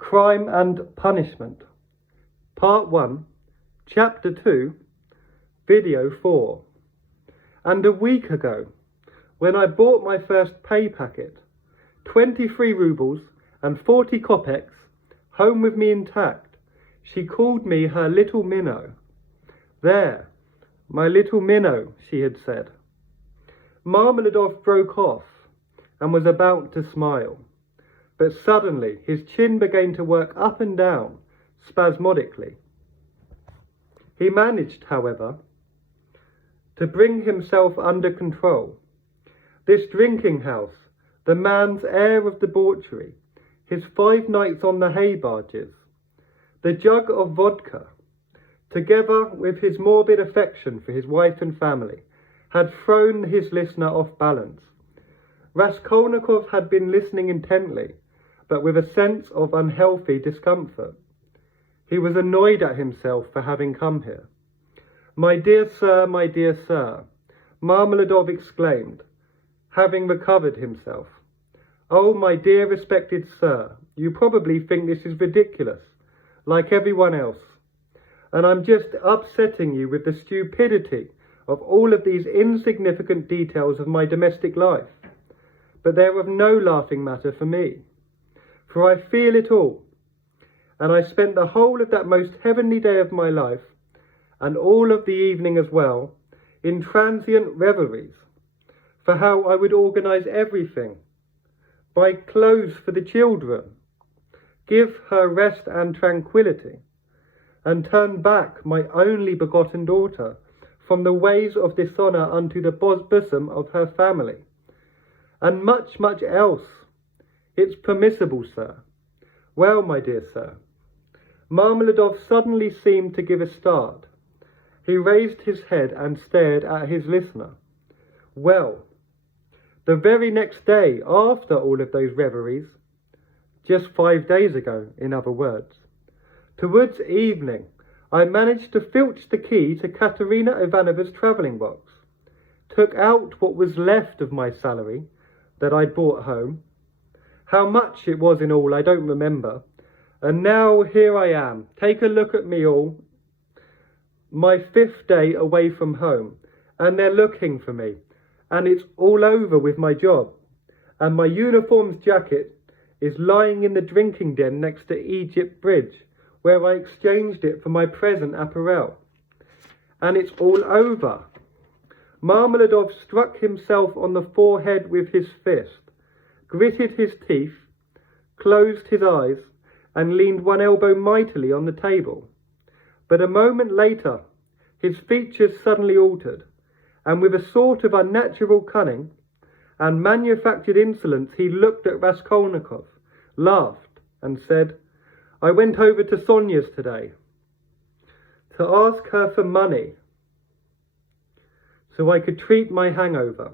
Crime and Punishment, Part 1, Chapter 2, Video 4. And a week ago, when I bought my first pay packet, 23 rubles and 40 kopecks, home with me intact, she called me her little minnow. There, my little minnow, she had said. Marmeladov broke off and was about to smile, but suddenly his chin began to work up and down spasmodically. He managed, however, to bring himself under control. This drinking house, the man's air of debauchery, his 5 nights on the hay barges, the jug of vodka, together with his morbid affection for his wife and family, had thrown his listener off balance. Raskolnikov had been listening intently, but with a sense of unhealthy discomfort. He was annoyed at himself for having come here. My dear sir, Marmeladov exclaimed, having recovered himself. Oh, my dear respected sir, you probably think this is ridiculous, like everyone else, and I'm just upsetting you with the stupidity of all of these insignificant details of my domestic life. But they're of no laughing matter for me, for I feel it all, and I spent the whole of that most heavenly day of my life, and all of the evening as well, in transient reveries, for how I would organise everything, buy clothes for the children, give her rest and tranquillity, and turn back my only begotten daughter from the ways of dishonour unto the bosom of her family, and much, much else. It's permissible, sir. Well, my dear sir. Marmeladov suddenly seemed to give a start. He raised his head and stared at his listener. Well, the very next day after all of those reveries, just 5 days ago, in other words, towards evening, I managed to filch the key to Katerina Ivanova's travelling box, took out what was left of my salary that I'd brought home. How much it was in all, I don't remember. And now here I am. Take a look at me all. My 5th day away from home, and they're looking for me. And it's all over with my job. And my uniform's jacket is lying in the drinking den next to Egypt Bridge, where I exchanged it for my present apparel. And it's all over. Marmeladov struck himself on the forehead with his fist, gritted his teeth, closed his eyes, and leaned one elbow mightily on the table. But a moment later, his features suddenly altered, and with a sort of unnatural cunning and manufactured insolence, he looked at Raskolnikov, laughed, and said, I went over to Sonia's today to ask her for money so I could treat my hangover.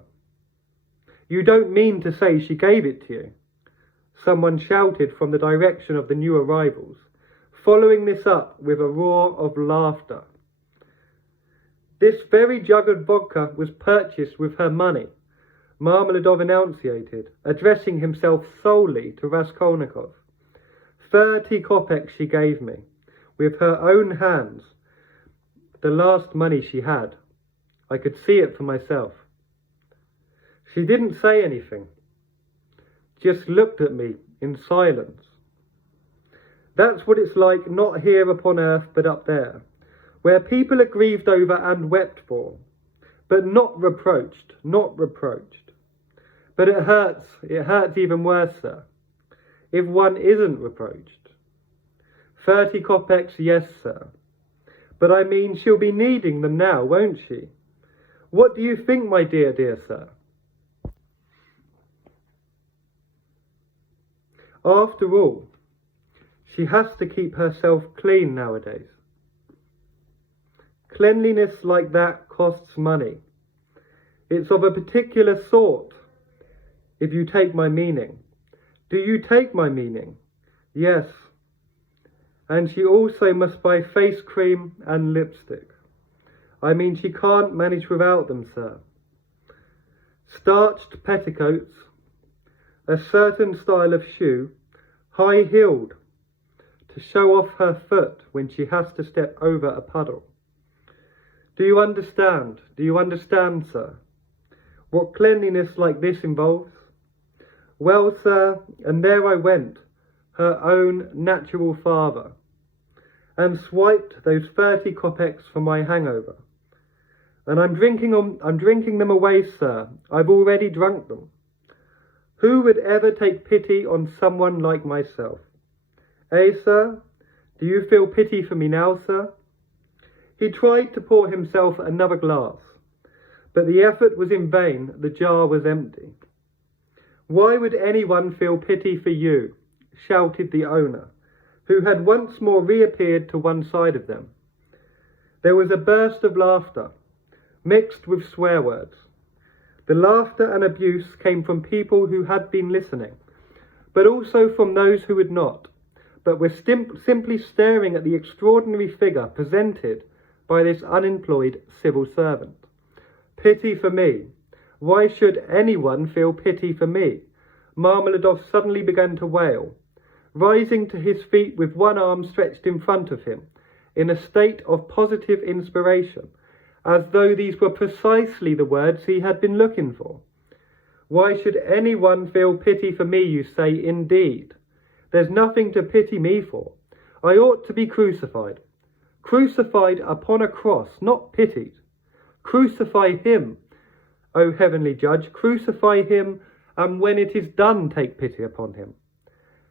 You don't mean to say she gave it to you? Someone shouted from the direction of the new arrivals, following this up with a roar of laughter. This very jug of vodka was purchased with her money, Marmeladov enunciated, addressing himself solely to Raskolnikov. 30 kopecks she gave me, with her own hands, the last money she had. I could see it for myself. She didn't say anything, just looked at me in silence. That's what it's like not here upon earth but up there, where people are grieved over and wept for, but not reproached. But it hurts even worse, sir, if one isn't reproached. 30 kopecks, yes, sir, but I mean she'll be needing them now, won't she? What do you think, my dear sir? After all, she has to keep herself clean nowadays. Cleanliness like that costs money. It's of a particular sort, if you take my meaning. Do you take my meaning? Yes. And she also must buy face cream and lipstick. I mean, she can't manage without them, sir. Starched petticoats, a certain style of shoe, high-heeled, to show off her foot when she has to step over a puddle. Do you understand? Do you understand, sir, what cleanliness like this involves? Well, sir, and there I went, her own natural father, and swiped those 30 kopecks for my hangover. And I'm drinking them away, sir. I've already drunk them. Who would ever take pity on someone like myself? Eh, sir? Do you feel pity for me now, sir? He tried to pour himself another glass, but the effort was in vain. The jar was empty. Why would anyone feel pity for you? Shouted the owner, who had once more reappeared to one side of them. There was a burst of laughter, mixed with swear words. The laughter and abuse came from people who had been listening, but also from those who had not, but were simply staring at the extraordinary figure presented by this unemployed civil servant. Pity for me. Why should anyone feel pity for me? Marmeladov suddenly began to wail, rising to his feet with one arm stretched in front of him, in a state of positive inspiration, as though these were precisely the words he had been looking for. Why should anyone feel pity for me, you say? Indeed, there's nothing to pity me for. I ought to be crucified. Crucified upon a cross, not pitied. Crucify him, O heavenly judge, crucify him, and when it is done, take pity upon him.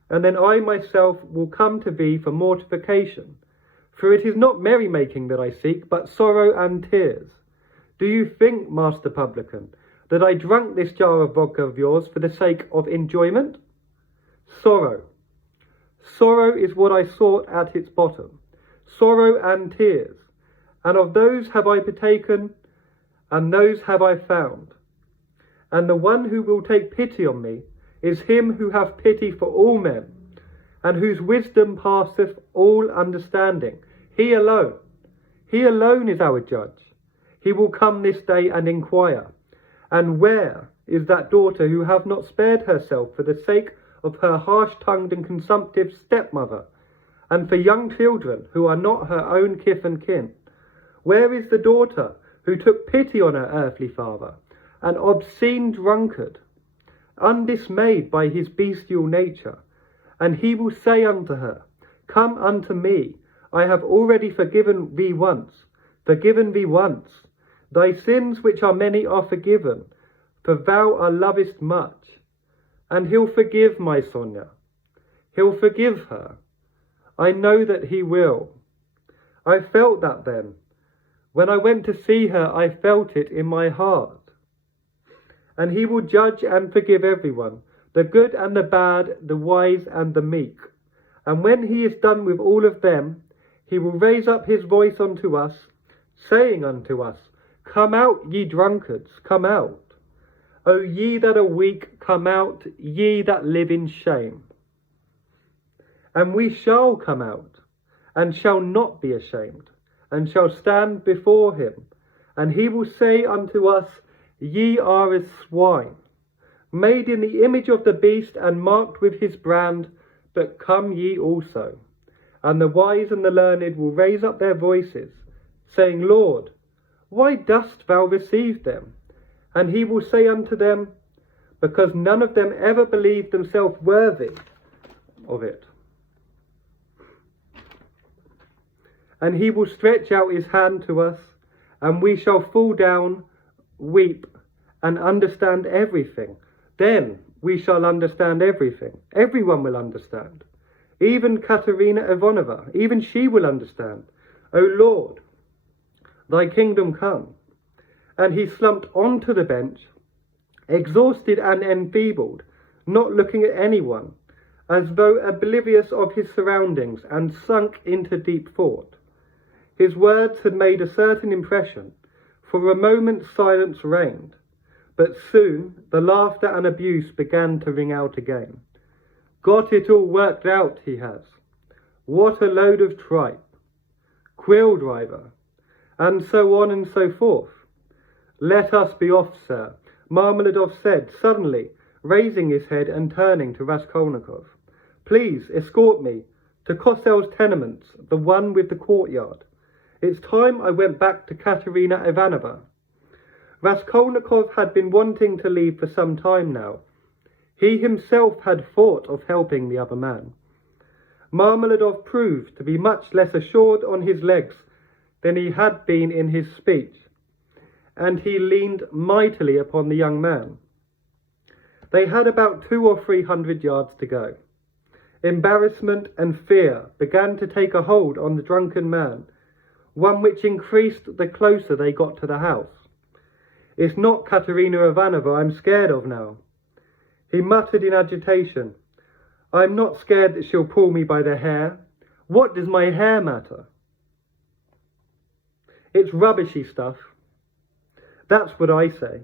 And then I myself will come to thee for mortification. For it is not merrymaking that I seek, but sorrow and tears. Do you think, master publican, that I drank this jar of vodka of yours for the sake of enjoyment? Sorrow. Sorrow is what I sought at its bottom. Sorrow and tears. And of those have I partaken, and those have I found. And the one who will take pity on me is him who hath pity for all men, and whose wisdom passeth all understanding. He alone is our judge. He will come this day and inquire, and where is that daughter who hath not spared herself for the sake of her harsh-tongued and consumptive stepmother, and for young children who are not her own kith and kin? Where is the daughter who took pity on her earthly father, an obscene drunkard, undismayed by his bestial nature? And he will say unto her, Come unto me, I have already forgiven thee once. Thy sins which are many are forgiven, for thou lovest much. And he'll forgive my Sonia. He'll forgive her. I know that he will. I felt that then. When I went to see her, I felt it in my heart. And he will judge and forgive everyone, the good and the bad, the wise and the meek. And when he is done with all of them, he will raise up his voice unto us, saying unto us, Come out, ye drunkards, come out. O ye that are weak, come out, ye that live in shame. And we shall come out, and shall not be ashamed, and shall stand before him. And he will say unto us, Ye are as swine, made in the image of the beast, and marked with his brand, but come ye also. And the wise and the learned will raise up their voices, saying, Lord, why dost thou receive them? And he will say unto them, Because none of them ever believed themselves worthy of it. And he will stretch out his hand to us, and we shall fall down, weep, and understand everything. Then we shall understand everything. Everyone will understand. Even Katerina Ivanovna, even she will understand. O Lord, thy kingdom come. And he slumped onto the bench, exhausted and enfeebled, not looking at anyone, as though oblivious of his surroundings, and sunk into deep thought. His words had made a certain impression. For a moment silence reigned, but soon the laughter and abuse began to ring out again. Got it all worked out, he has. What a load of tripe. Quill driver. And so on and so forth. Let us be off, sir, Marmeladov said, suddenly raising his head and turning to Raskolnikov. Please escort me to Kosel's tenements, the one with the courtyard. It's time I went back to Katerina Ivanovna. Raskolnikov had been wanting to leave for some time now. He himself had thought of helping the other man. Marmeladov proved to be much less assured on his legs than he had been in his speech, and he leaned mightily upon the young man. They had about 200 or 300 yards to go. Embarrassment and fear began to take a hold on the drunken man, one which increased the closer they got to the house. It's not Katerina Ivanovna I'm scared of now, he muttered in agitation. I'm not scared that she'll pull me by the hair. What does my hair matter? It's rubbishy stuff. That's what I say.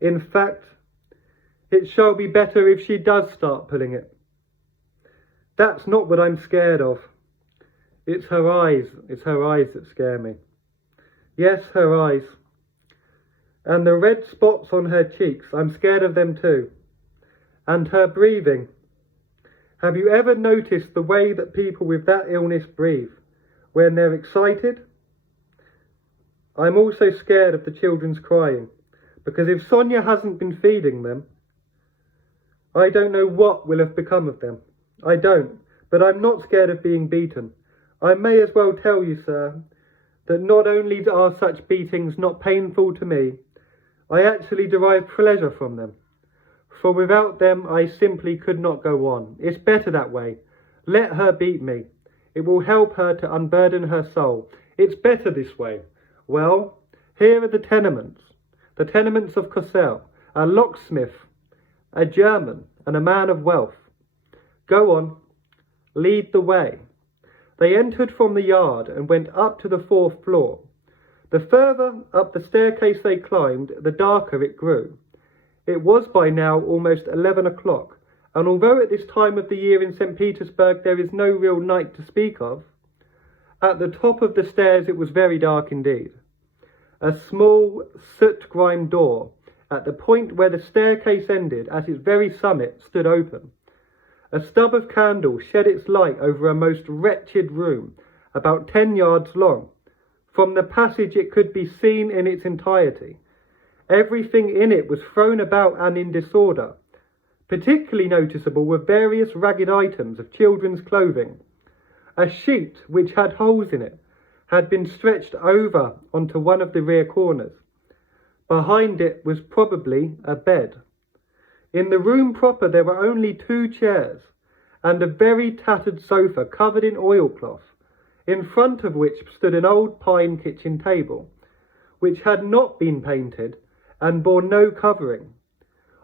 In fact, it shall be better if she does start pulling it. That's not what I'm scared of. It's her eyes that scare me. Yes, her eyes. And the red spots on her cheeks, I'm scared of them too. And her breathing. Have you ever noticed the way that people with that illness breathe when they're excited? I'm also scared of the children's crying, because if Sonia hasn't been feeding them, I don't know what will have become of them. I don't, but I'm not scared of being beaten. I may as well tell you, sir, that not only are such beatings not painful to me, I actually derive pleasure from them. For without them I simply could not go on. It's better that way. Let her beat me. It will help her to unburden her soul. It's better this way. Well, here are the tenements of Kosel, a locksmith, a German, and a man of wealth. Go on, lead the way. They entered from the yard and went up to the 4th floor. The further up the staircase they climbed, the darker it grew. It was by now almost 11 o'clock, and although at this time of the year in St. Petersburg there is no real night to speak of, at the top of the stairs it was very dark indeed. A small, soot-grimed door, at the point where the staircase ended, at its very summit, stood open. A stub of candle shed its light over a most wretched room, about 10 yards long. From the passage it could be seen in its entirety. Everything in it was thrown about and in disorder. Particularly noticeable were various ragged items of children's clothing. A sheet, which had holes in it, had been stretched over onto one of the rear corners. Behind it was probably a bed. In the room proper there were only 2 chairs, and a very tattered sofa covered in oilcloth, in front of which stood an old pine kitchen table, which had not been painted, and bore no covering.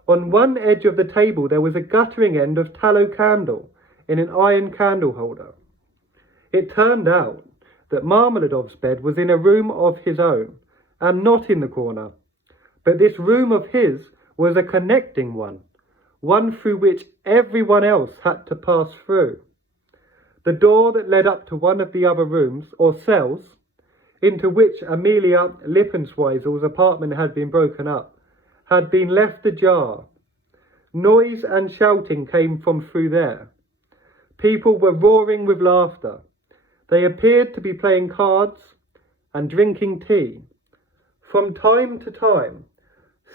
On one edge of the table there was a guttering end of tallow candle in an iron candle holder. It turned out that Marmeladov's bed was in a room of his own, and not in the corner. But this room of his was a connecting one through which everyone else had to pass through. The door that led up to one of the other rooms, or cells, into which Amelia Lippensweisel's apartment had been broken up, had been left ajar. Noise and shouting came from through there. People were roaring with laughter. They appeared to be playing cards and drinking tea. From time to time,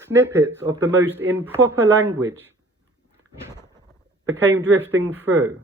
snippets of the most improper language became drifting through.